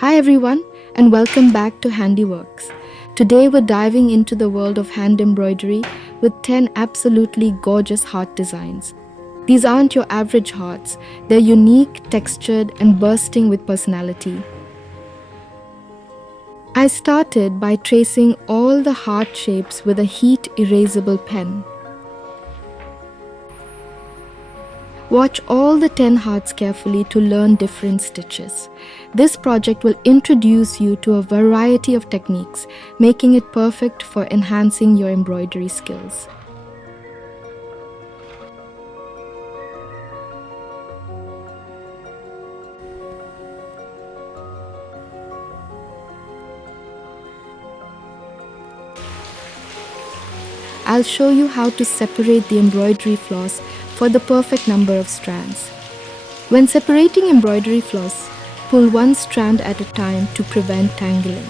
Hi everyone, and welcome back to Handiworks. Today we're diving into the world of hand embroidery with 10 absolutely gorgeous heart designs. These aren't your average hearts, they're unique, textured, and bursting with personality. I started by tracing all the heart shapes with a heat erasable pen. Watch all the 10 hearts carefully to learn different stitches. This project will introduce you to a variety of techniques, making it perfect for enhancing your embroidery skills. I'll show you how to separate the embroidery floss for the perfect number of strands. When separating embroidery floss, pull one strand at a time to prevent tangling.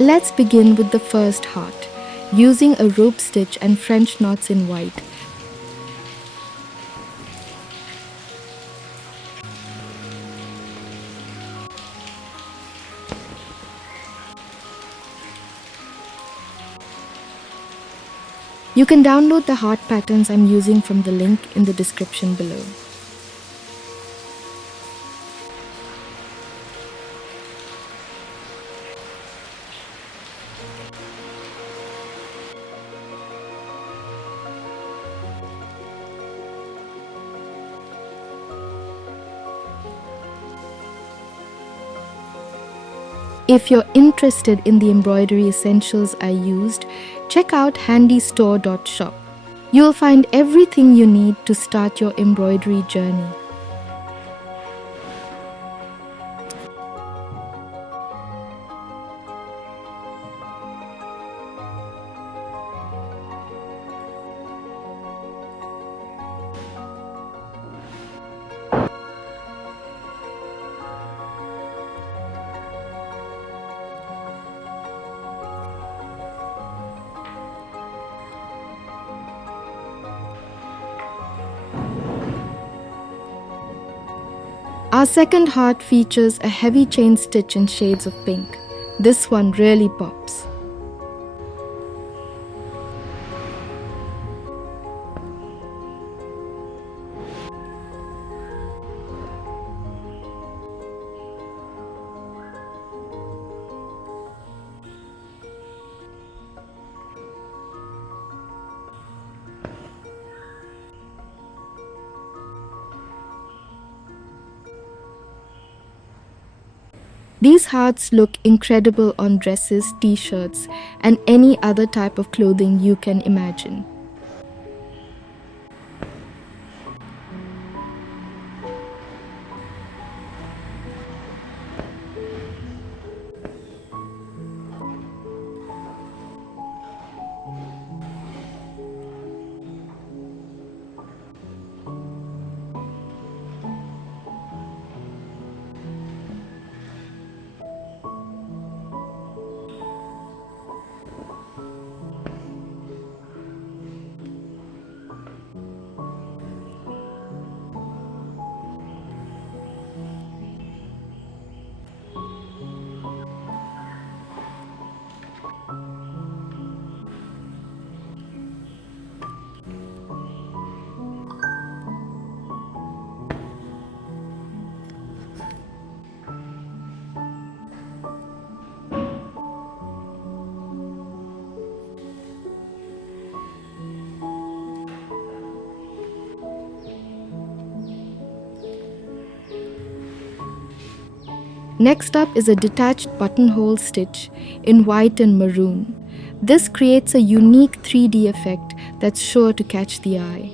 Let's begin with the first heart, using a rope stitch and French knots in white. You can download the heart patterns I'm using from the link in the description below. If you're interested in the embroidery essentials I used, check out handystore.shop. You'll find everything you need to start your embroidery journey. Our second heart features a heavy chain stitch in shades of pink. This one really pops. These hearts look incredible on dresses, t-shirts, and any other type of clothing you can imagine. Next up is a detached buttonhole stitch in white and maroon. This creates a unique 3D effect that's sure to catch the eye.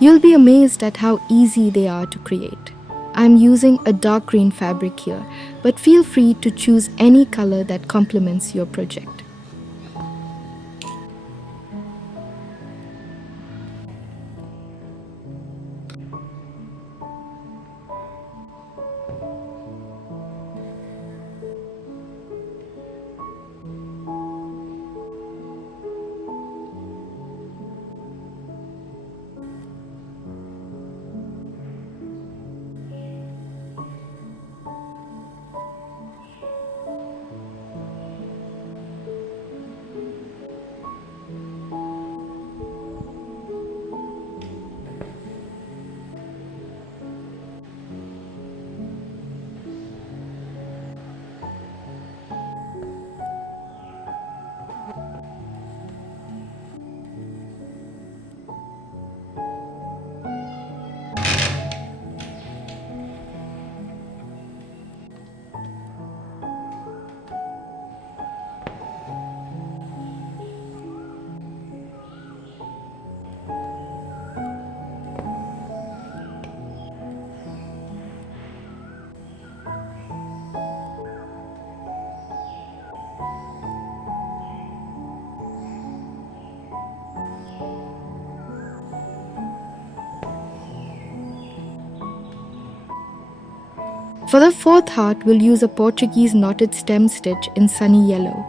You'll be amazed at how easy they are to create. I'm using a dark green fabric here, but feel free to choose any color that complements your project. For the fourth heart, we'll use a Portuguese knotted stem stitch in sunny yellow.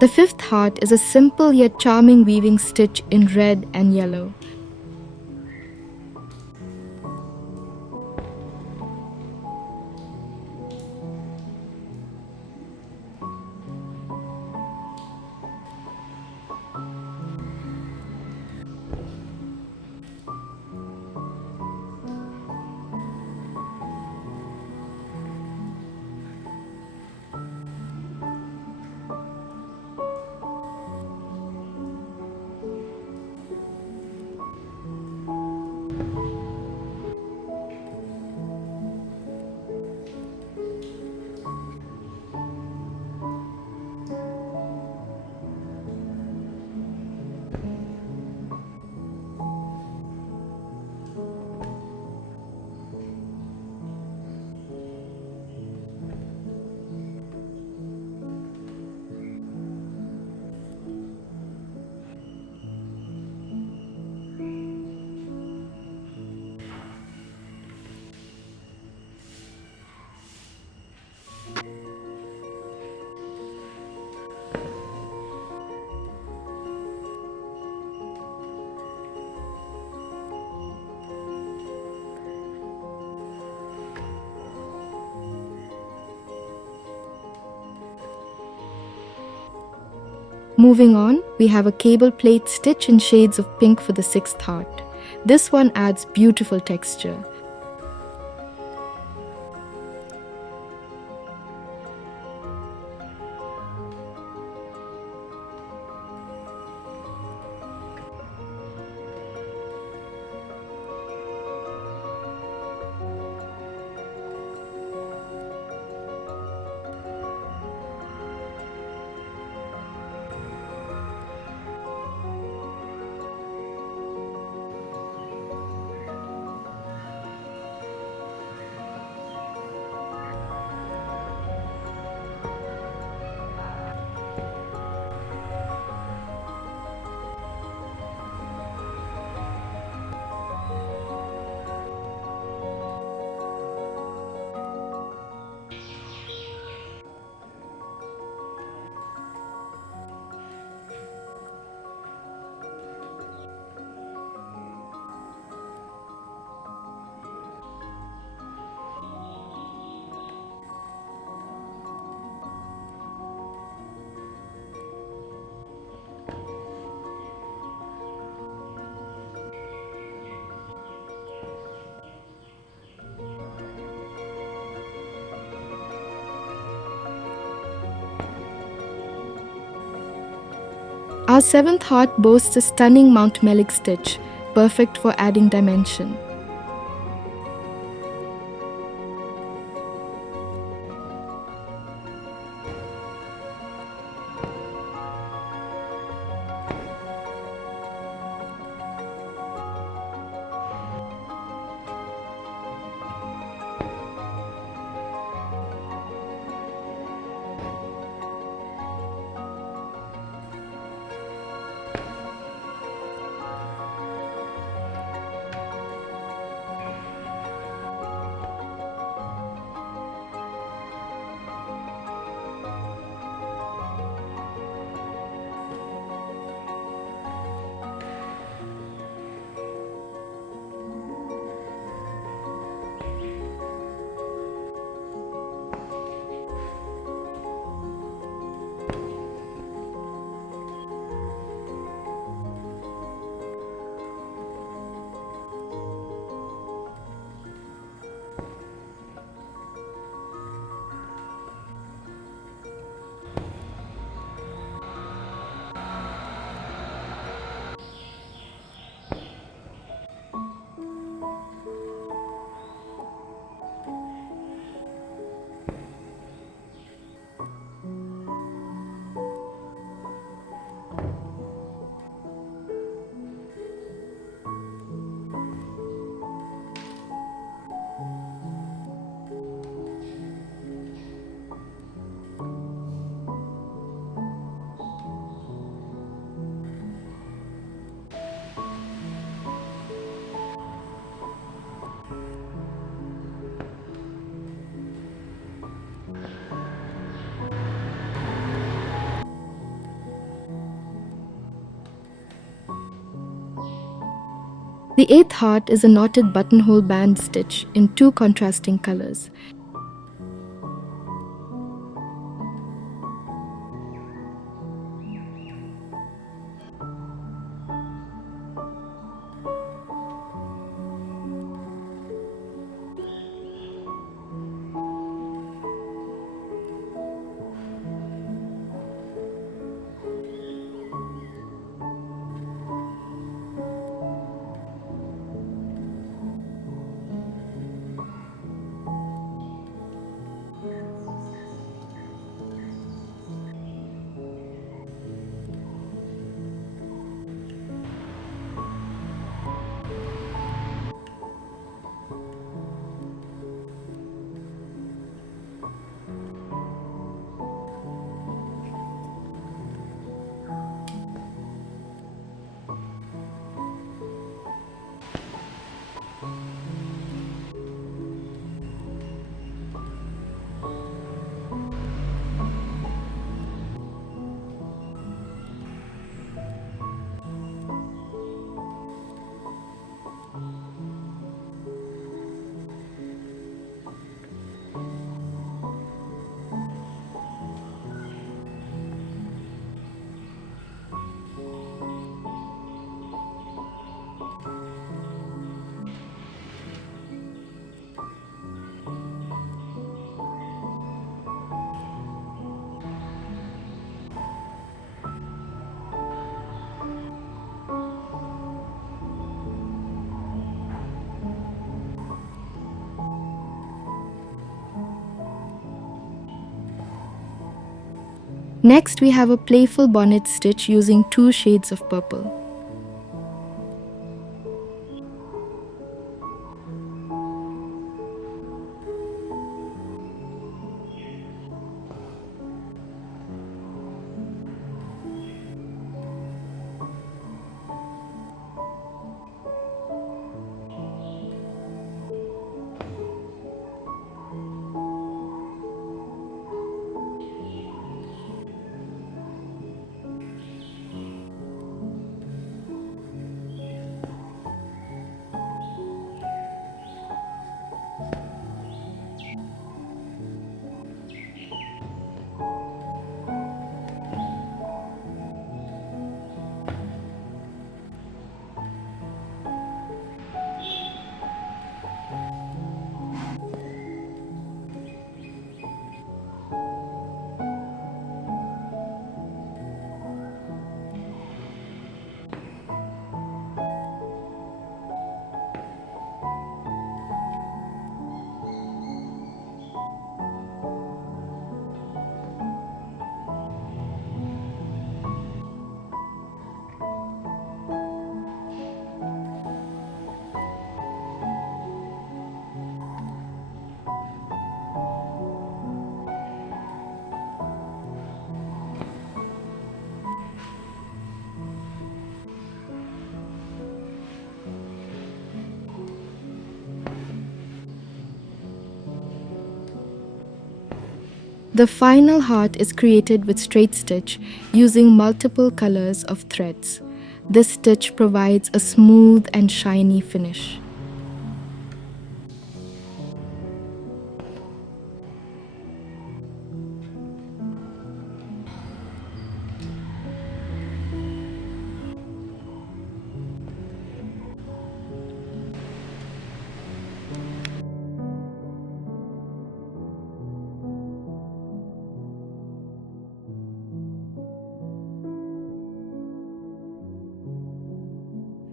The fifth heart is a simple yet charming weaving stitch in red and yellow. Moving on, we have a cable plait stitch in shades of pink for the sixth heart. This one adds beautiful texture. Our seventh heart boasts a stunning Mountmellick Stitch, perfect for adding dimension. The eighth heart is a knotted buttonhole band stitch in two contrasting colors. Next, we have a playful bonnet stitch using two shades of purple. The final heart is created with straight stitch using multiple colors of threads. This stitch provides a smooth and shiny finish.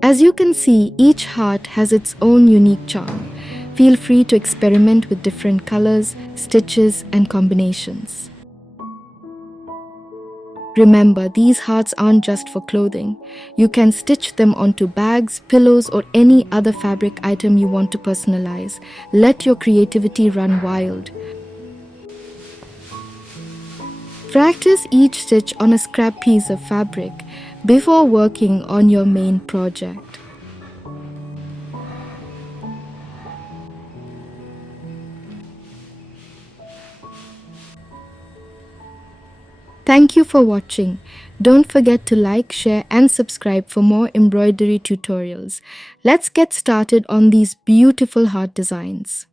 As you can see, each heart has its own unique charm. Feel free to experiment with different colors, stitches, and combinations. Remember, these hearts aren't just for clothing. You can stitch them onto bags, pillows, or any other fabric item you want to personalize. Let your creativity run wild. Practice each stitch on a scrap piece of fabric before working on your main project. Thank you for watching. Don't forget to like, share, and subscribe for more embroidery tutorials. Let's get started on these beautiful heart designs.